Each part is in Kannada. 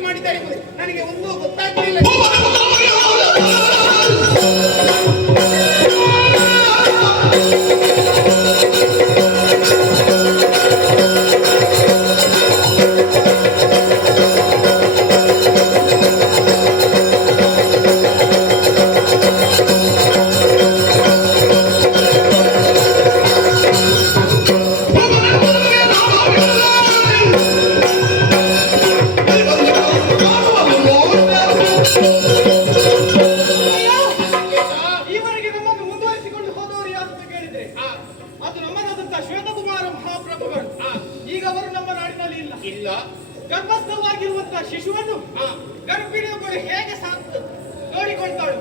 ರೀತಿ ಮಾಡಿದ್ದಾರೆ ಎಂಬುದು ನನಗೆ ಒಂದು ಗೊತ್ತಾಗಲಿಲ್ಲ. ಗರ್ಭಸ್ಥವಾಗಿರುವಂತಹ ಶಿಶುವನ್ನು ಗರ್ಭಿಣಿಯೊಬ್ಬರು ಹೇಗೆ ನೋಡಿಕೊಳ್ತಾಳು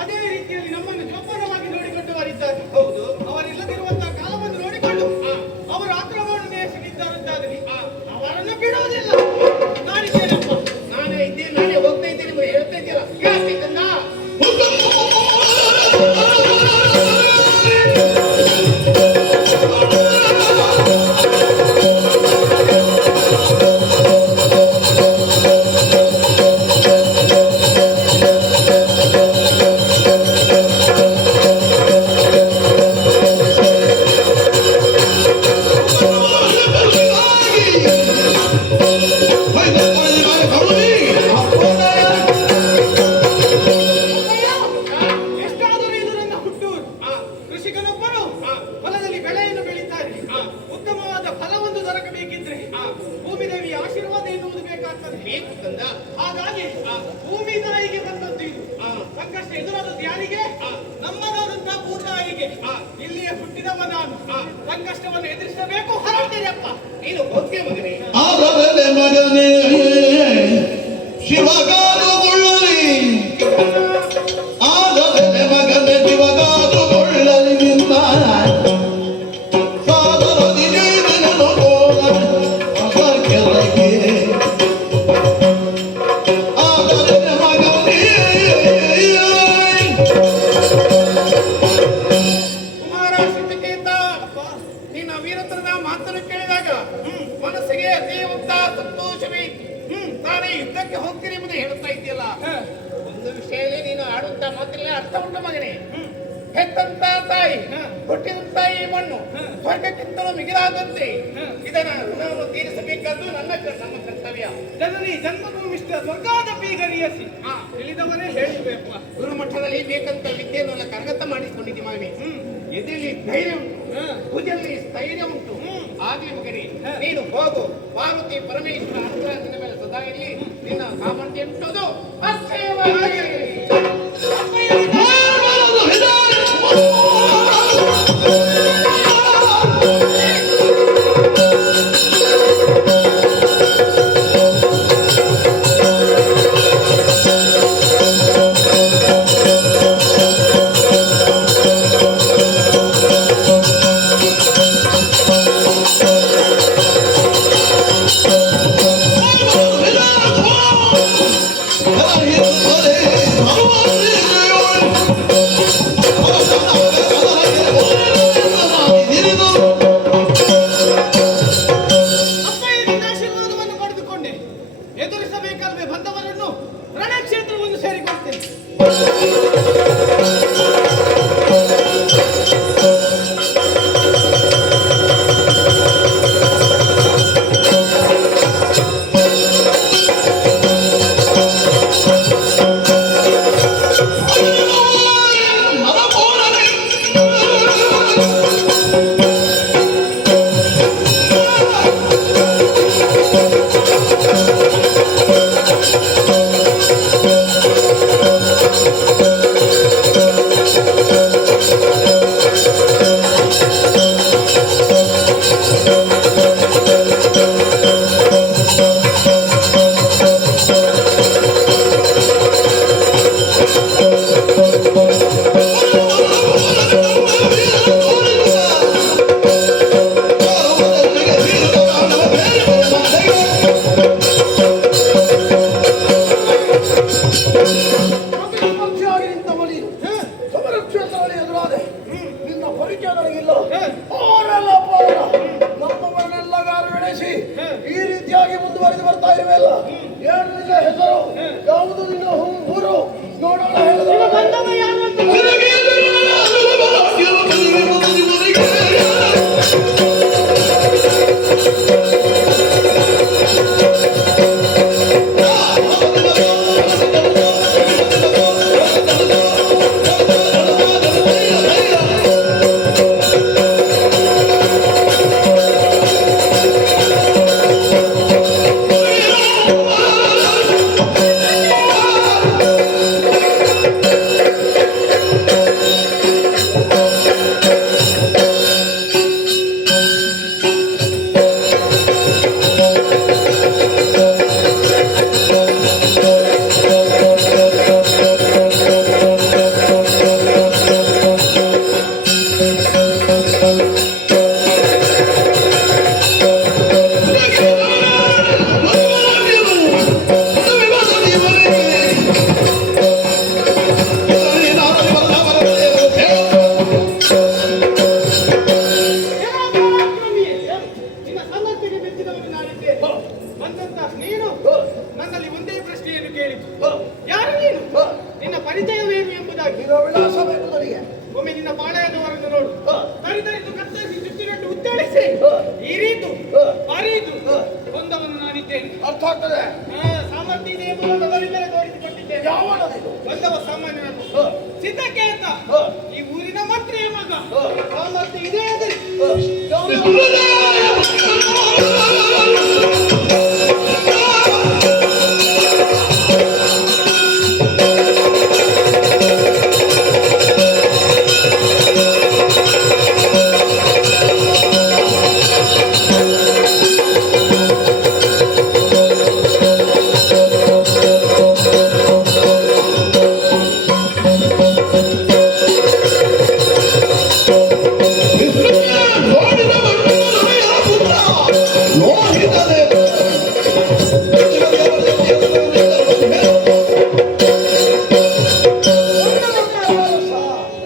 ಅದೇ ರೀತಿಯಲ್ಲಿ ನಮ್ಮನ್ನು ಜೋಪಾನವಾಗಿ ನೋಡಿಕೊಂಡವರಿದ್ದಾರೆ. ಹೌದು, ಅವರಿಲ್ಲದಿರುವಂತಹ ಕಾಲವನ್ನು ನೋಡಿಕೊಂಡು ಅವರು ಆಕ್ರಮಣವನ್ನು ಎಸಗಿದ್ದಾರಂತಾದರೆ ಅವರನ್ನು ಬಿಡುವುದಿಲ್ಲ. ನಾನಿದ್ದೇನಪ್ಪ, ನಾನೇ ಇದ್ದೇನೆ, ನಾನೇ ಹೋಗ್ತಾ ಇದ್ದೇನೆ ಹೇಳ್ತಾ ಇದ್ದೀರಾ? ಹಾಗಾಗಿ ಭೂಮಿ ತಾಯಿಗೆ ಬಂದದ್ದು ಇದು. ಸಂಕಷ್ಟ ಎದುರಾದದ್ದು ಯಾರಿಗೆ? ನಮ್ಮದಾದಂತಹ ಭೂತಾಯಿಗೆ. ಇಲ್ಲಿಯೇ ಹುಟ್ಟಿದವ ನಾನು. ಸಂಕಷ್ಟವನ್ನು ಎದುರಿಸಬೇಕು. ಹೊರಡ್ತೇನೆಪ್ಪ. ನೀನು ಭಕ್ತಿ ಮಗನೇ, ಮಗನೇ ಶಿವಗಾದುಗೊಳ್ಳಲಿ, ಆದರೆ ಮಗನೇ ಶಿವಗಾದುಗೊಳ್ಳಲಿ ನಿನ್ನ ಸಾದರದಿ ನೀನನ್ನು ಕೆಳಗೆ ಮನಸ್ಸಿಗೆ ಅತೀವಂತ ಸಂತೋಷವೇ. ನಾನೇ ಯುದ್ಧಕ್ಕೆ ಹೋಗ್ತೀನಿ ಎಂಬುದು ಹೇಳುತ್ತಾ ಇದೆಯಲ್ಲ. ಒಂದು ವಿಷಯದಲ್ಲಿ ನೀನು ಆಡುವಂತ ಮಾತಿನ ಅರ್ಥ ಉಂಟು ಮಗನೇ. ಹೆತ್ತಂತ ತಾಯಿ, ಹುಟ್ಟಿದಂತ ಈ ಮಣ್ಣು ಸ್ವರ್ಗಕ್ಕಿಂತಲೂ ಮಿಗಿಲಾದಂತೆ ಇದನ್ನ ಋಣವನ್ನು ತೀರಿಸಬೇಕಾದ್ದು ನಮ್ಮ ಕರ್ತವ್ಯ. ಜನನಿ ಜನ್ಮಭೂಮಿಷ್ಠ ಸ್ವರ್ಗಾದ ಬೀಗರಿಯಸಿ ತಿಳಿದವರೇ ಹೇಳಬೇಕು. ಗುರುಮಠದಲ್ಲಿ ಬೇಕಂತ ವಿದ್ಯೆಯನ್ನು ಕರಗತ ಮಾಡಿಸಿಕೊಂಡಿದ್ದಿ ಮಗನೇ. ಎದೆಯಲ್ಲಿ ಧೈರ್ಯ ಉಂಟು, ಭುಜದಲ್ಲಿ ಸ್ಥೈರ್ಯ ಉಂಟು. ಆಗ್ಲಿ ಮಗನೇ, ನೀನು ಹೋಗು. ಪಾರ್ವತಿ ಪರಮೇಶ್ವರ ಅನುಗ್ರಹ ನಿನ್ನ ಮೇಲೆ ಸದಾ ಇರಲಿ. ನಿನ್ನ ಸಾಮರ್ಥ್ಯ ಉಂಟೋದು ಅಕ್ಷಯವಾಗಿ. ಎದುರಿಸಬೇಕಲ್ವೇ ಬಂದವರನ್ನು? ರಣಕ್ಷೇತ್ರವನ್ನು ಸೇರಿಕೊಳ್ತೇನೆ. ಏನು ನಿನ್ನ ಹೆಸರು? ಯಾವುದು ನಿನ್ನ ಊರು? ನೋಡೋಣ ಹೇಳಿದ್ರು. ನಿನ್ನ ಬಂದವ ಯಾರು ಅಂತ ನಿನ್ನ ಸಾಮರ್ಥ್ಯಕ್ಕೆ ಮೆಚ್ಚಿದವನು ನಾನಿದ್ದೆ. ಬಂದಂತ ನೀನು ನನ್ನಲ್ಲಿ ಒಂದೇ ಪ್ರಶ್ನೆಯನ್ನು ಕೇಳಿತು. ಯಾರು ನೀನು? ನಿನ್ನ ಪರಿಚಯವೇನು ಎಂಬುದಾಗಿ. ನಿನ್ನ ವಿಳಾಸ ಬೇಕು ನನಗೆ. ಒಮ್ಮೆ ನಿನ್ನ ಪಾಳೆಯದವರನ್ನು ನೋಡು. ತರಿತರಿದು ಕತ್ತರಿಸಿ ಚುಚ್ಚಿನಟ್ಟು ಉತ್ತಳಿಸಿ ಇರಿದು ಅರಿದು ಕೊಂದವನು ನಾನಿದ್ದೇನೆ. ಅರ್ಥ ಆಗ್ತದೆ? ಸಾಮರ್ಥ್ಯ ಇದೆ ಎಂಬುದನ್ನು ಮೊದಲಿಂದಲೇ ತೋರಿಸಿಕೊಟ್ಟಿದ್ದೇನೆ. ಯಾವನದು? ಬಂದವ ಸಾಮಾನ್ಯನನ್ನು ಸಿದ್ಧಕ್ಕೆ ಅಂತ ಈ ಊರಿನ ಮಂತ್ರಿಯ ಮಗ. ಸಾಮರ್ಥ್ಯ ಇದೆ ಅಂದರೆ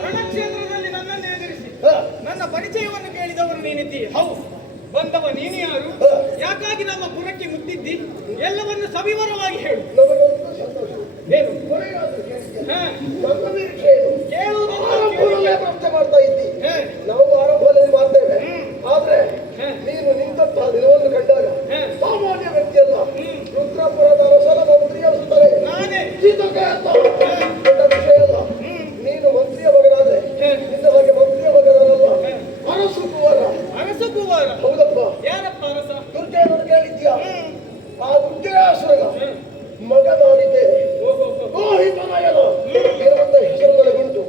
ರಣಕ್ಷೇತ್ರದಲ್ಲಿ ನನ್ನನ್ನು ಎದುರಿಸಿ ನನ್ನ ಪರಿಚಯವನ್ನು ಕೇಳಿದವರು ನೀನಿದ್ದೀಯ. ಹೌದು. ಬಂದವ ನೀನು ಯಾರು? ಯಾಕಾಗಿ ನಮ್ಮ ಪುರಕ್ಕೆ ಮುಟ್ಟಿದ್ದಿ? ಎಲ್ಲವನ್ನು ಸವಿವರವಾಗಿ ಹೇಳು. ನನಗೊಂದು ಸಂತೋಷ. ಏನು? ಕೊನೆಯಾದರೂ ಕೇಳಿದ್ಯಾ? ಹಾ, ನನ್ನ ನಿರೀಕ್ಷೆ ಏನು? ಕೇಳುವುದನ್ನು ಆರಂಭದಲ್ಲೇ ಪ್ರಶ್ನೆ ಮಾಡ್ತಾ ಇದ್ದಿ. ಹಾ, ನಾವು ಆರಂಭದಲ್ಲಿ ಮಾಡ್ತೇವೆ. ಆದ್ರೆ ಹಾ. ನೀನು ನಿಂತಹ ದಿನವನ್ನು ಕಂಡಾಗ ಹಾ. ಸಾಮಾನ್ಯ ವ್ಯಕ್ತಿಯಲ್ಲ. ರುದ್ರಪುರದ ಅರಸನ ಮಂತ್ರಿ ಅನಿಸುತ್ತಾರೆ. ನಾನೇ. ಸೀತಕ್ಕೆ ಅಂತ ದೊಡ್ಡ ವಿಷಯ ಅಲ್ಲ. ನೀನು ಮಂತ್ರಿಯ ಮಗನಾದ್ರೆ ನಿನ್ನ ಹಾಗೆ ಮಂತ್ರಿಯ ಮಗನಲ್ಲ. ಅರಸು ಕುವರ. ಅರಸ ಕುಮಾರ. ಹೌದಪ್ಪ. ಯಾರಪ್ಪ ಅರಸ? ದುರ್ಜಯನನ್ನು ಕೇಳಿದ್ಯಾ? ಆ ದುರ್ಜಯಾಸುರನ ಮಗ ನಾನಿದ್ದೇನೆ. ಗೋಹಿತನಯನ ಇರುವಂತ ಹೆಸರು ನನಗುಂಟು.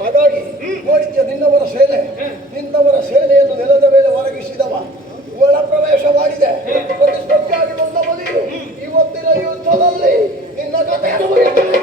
ಹಾಗಾಗಿ ನೋಡಿದ್ಯ ನಿನ್ನವರ ಸೇನೆ, ನಿನ್ನವರ ಸೇನೆಯನ್ನು ನೆಲದ ಮೇಲೆ ಹೊರಗಿಸಿದವ ಒಳ ಪ್ರವೇಶ ಮಾಡಿದೆ. ಪ್ರತಿಸ್ಪರ್ಧಿಯಾಗಿ ಬಂದವ ನೀನು. ಇವತ್ತಿನ ಯುದ್ಧದಲ್ಲಿ ನಿನ್ನ ಕಥೆಯನ್ನು ಬರೆಯುತ್ತೇನೆ.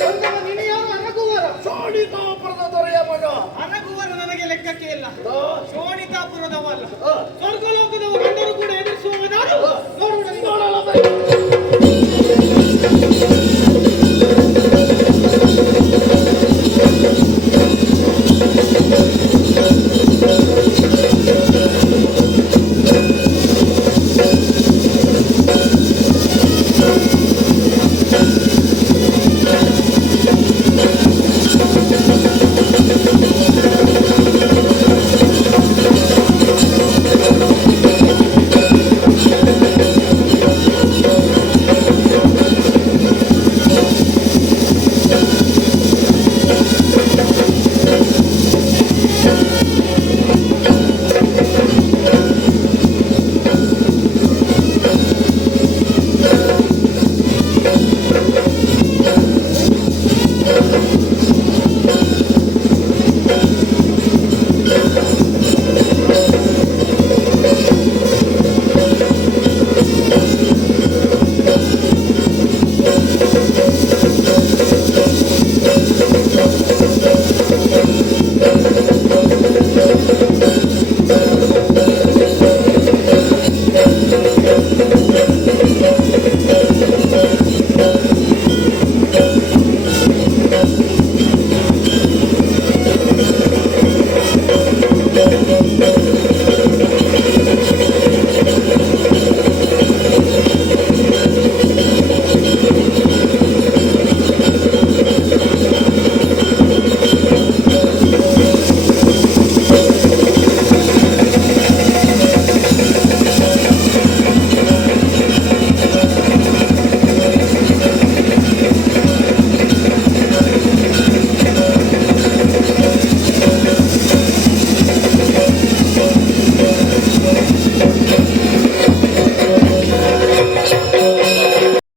ಬಂದವ ನೀನು ಯಾರು? ಅನಗುವರ. ಶೋಣಿತಾಪುರದ ದೊರೆಯ ಮಗ. ಅನಗುವರ ನನಗೆ ಲೆಕ್ಕಕ್ಕೆ ಇಲ್ಲ. ಆ, ಶೋಣಿತಾಪುರದವಲ್ಲ. ಆ, ಸ್ವರ್ಗಲೋಕದವ ಗಂಡರು ಕೂಡ